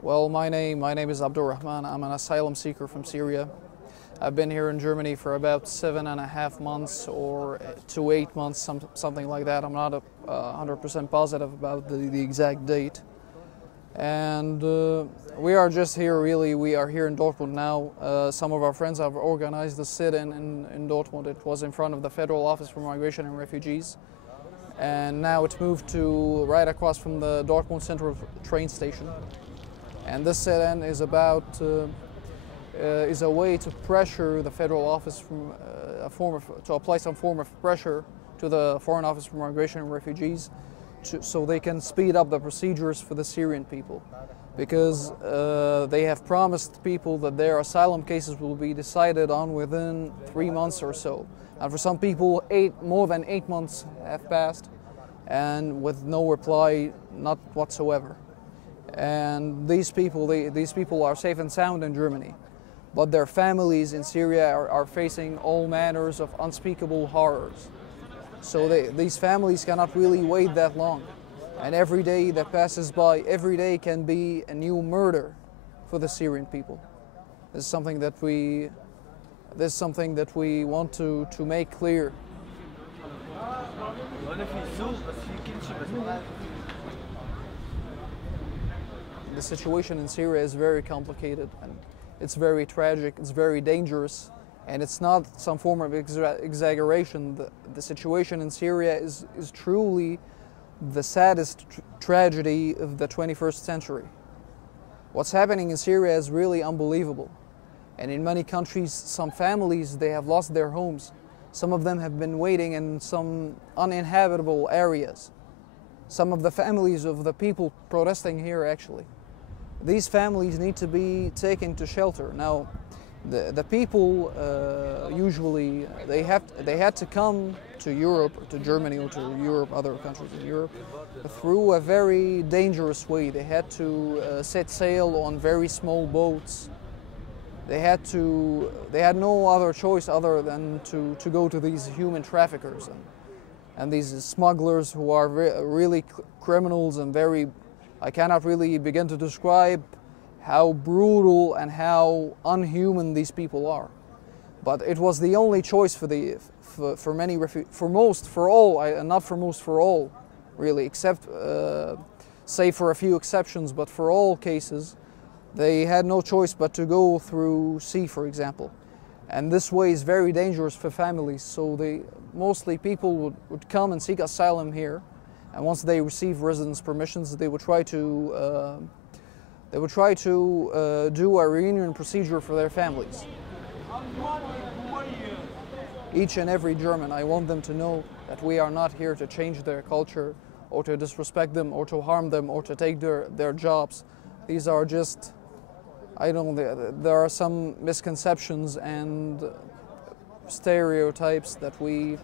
Well, my name is Abdulrahman. I'm an asylum seeker from Syria. I've been here in Germany for about 7.5 months or to 8 months, something like that. I'm not 100% positive about the exact date. And we are just here, really. We are here in Dortmund now. Some of our friends have organized a sit-in in Dortmund. It was in front of the Federal Office for Migration and Refugees. And now it's moved to right across from the Dortmund Central train station. And this sit-in is about is a way to pressure the federal office to apply some form of pressure to the Foreign Office for Migration and Refugees, so they can speed up the procedures for the Syrian people, because they have promised people that their asylum cases will be decided on within 3 months or so. And for some people, more than 8 months have passed, and with no reply, not whatsoever. And these people are safe and sound in Germany, but their families in Syria are facing all manners of unspeakable horrors. So these families cannot really wait that long, and every day that passes by, every day can be a new murder for the Syrian people. This is something that we want to make clear. The situation in Syria is very complicated, and it's very tragic, it's very dangerous, and it's not some form of exaggeration. The situation in Syria is truly the saddest tragedy of the 21st century. What's happening in Syria is really unbelievable. And in many countries, some families, they have lost their homes. Some of them have been waiting in some uninhabitable areas. Some of the families of the people protesting here, actually. These families need to be taken to shelter. Now, the people usually they had to come to Europe, or to Germany, or to Europe, other countries in Europe, through a very dangerous way. They had to set sail on very small boats. They had no other choice other than to go to these human traffickers and these smugglers who are really criminals and very. I cannot really begin to describe how brutal and how unhuman these people are. But it was the only choice for all, really, except say for a few exceptions, but for all cases, they had no choice but to go through sea, for example. And this way is very dangerous for families, so mostly people would come and seek asylum here. And once they receive residence permissions, they would try to do a reunion procedure for their families. Each and every German, I want them to know that we are not here to change their culture, or to disrespect them, or to harm them, or to take their jobs. These are just, there are some misconceptions and stereotypes that we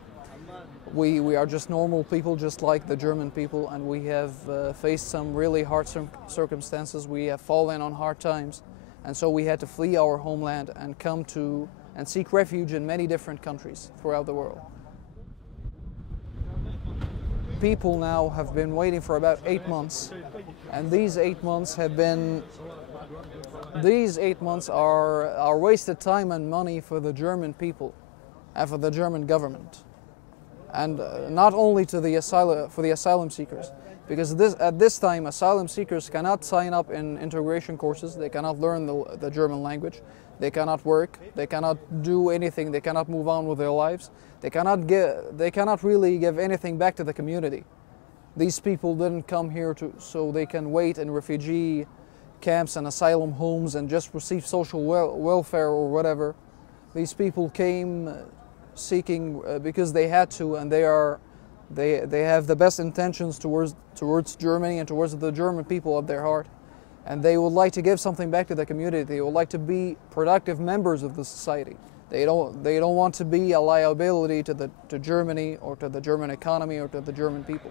are just normal people, just like the German people, and we have faced some really hard circumstances. We have fallen on hard times, and so we had to flee our homeland and come to and seek refuge in many different countries throughout the world. People now have been waiting for about 8 months, and these 8 months are wasted time and money for the German people and for the German government. And not only for the asylum seekers, because at this time asylum seekers cannot sign up in integration courses, they cannot learn the German language, they cannot work, they cannot do anything, they cannot move on with their lives, they cannot really give anything back to the community. These people didn't come here so they can wait in refugee camps and asylum homes and just receive social welfare or whatever. These people came seeking because they had to, and they have the best intentions towards Germany and towards the German people at their heart, and they would like to give something back to the community. They would like to be productive members of the society. They don't want to be a liability to Germany or to the German economy or to the German people.